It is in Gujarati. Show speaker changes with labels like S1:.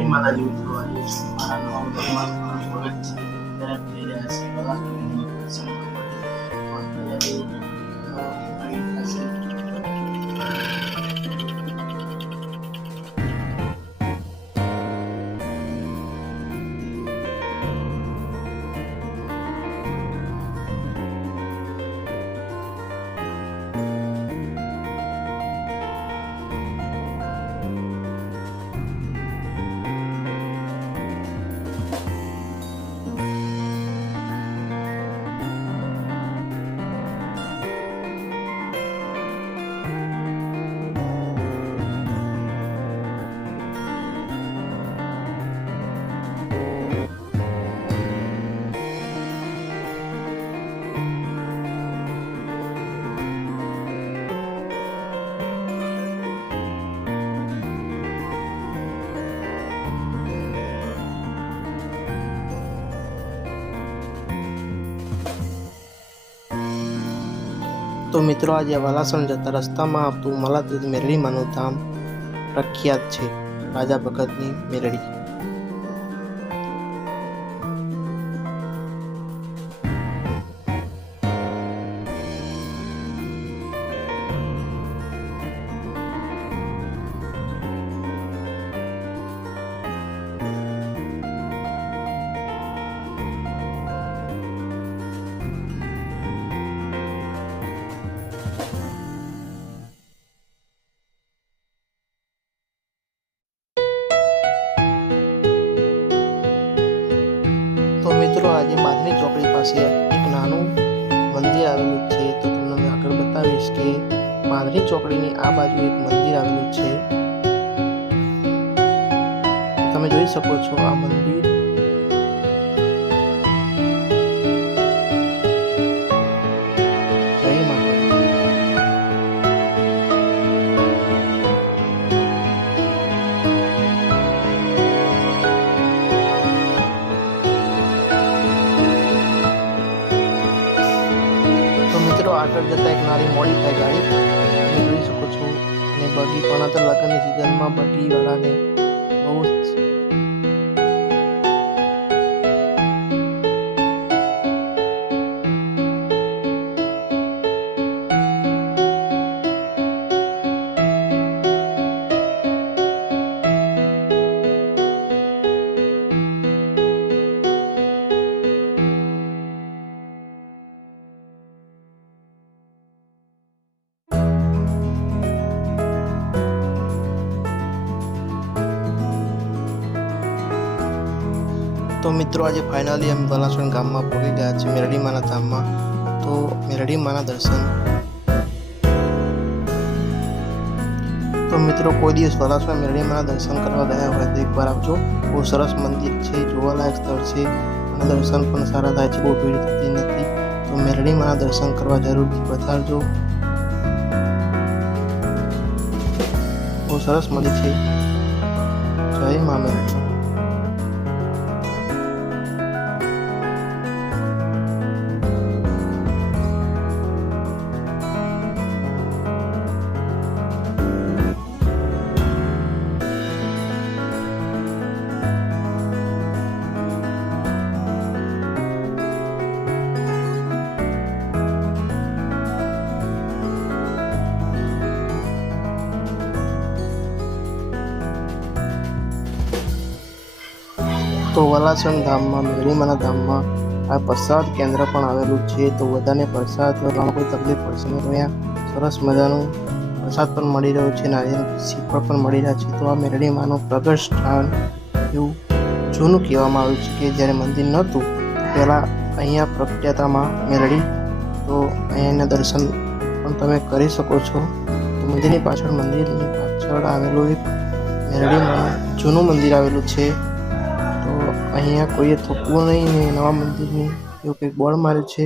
S1: મેરી માતાજી મિત્રો આજે મારા નવા બ્લોગમાં તમારું સ્વાગત છે ત્યારે થઈ રહ્યા છે બધા જોઈને દર્શન તો મિત્રો, આજે વાલાસણ જતા રસ્તામાં આવતું મલાતીર્થ મેરડીમાંનું ધામ પ્રખ્યાત છે. રાજા ભગતની મેરડી. આજે માથની ચોકડી પાસે એક નાનું મંદિર આવેલું છે. તો તમને આગળ બતાવીશ કે બાંધણી ચોકડીની આ બાજુ એક મંદિર આવેલું છે. તમે જોઈ શકો છો આ મંદિર તો મિત્રો, આગળ જતા એક નાની મોડી થાય ગાડી તમે જોઈ શકો છો. અને બગી પણ તો લગ્નની સિઝનમાં બગીવાળાને બહુ જ તો મિત્રો આજે ફાઇનલી અમે વલાસણ ગામમાં પહોંચી ગયા છે મેરડીમાના ધામમાં. તો મેરડી માના દર્શન. તો મિત્રો કોઈ દિવસ વલાસણ મેરડી માના દર્શન કરવા ગયા હોય તો એકવાર આવજો. બહુ સરસ મંદિર છે, જોવાલાયક સ્થળ છે. અને દર્શન પણ સારા થાય છે, બહુ ભીડ થતી નથી. તો મેરડી માના દર્શન કરવા જરૂરથી પધારજો. બહુ સરસ મંદિર છે. જય મા મેરડી. તો વલાસણ ધામમાં મેરીમાના ધામમાં આ પ્રસાદ કેન્દ્ર પણ આવેલું છે. તો બધાને પ્રસાદ લેવામાં કોઈ તકલીફ પડશે નહીં. અહીંયા સરસ મજાનું પ્રસાદ પણ મળી રહ્યો છે. નારિયેલ શીખવા પણ મળી રહ્યા છે. તો આ મેરડીમાનું પ્રગટ સ્થાન એવું જૂનું કહેવામાં આવ્યું છે કે જ્યારે મંદિર નહોતું, પહેલાં અહીંયા પ્રખ્યાતામાં મેરડી. તો અહીંયાના દર્શન પણ તમે કરી શકો છો. તો મંદિરની પાછળ મંદિરની પાછળ આવેલું એક મેરડીમાં જૂનું મંદિર આવેલું છે. અહીંયા કોઈએ થકવું નહીં ને નવા મંદિરની એવું કંઈક બોર્ડ માર્યું છે.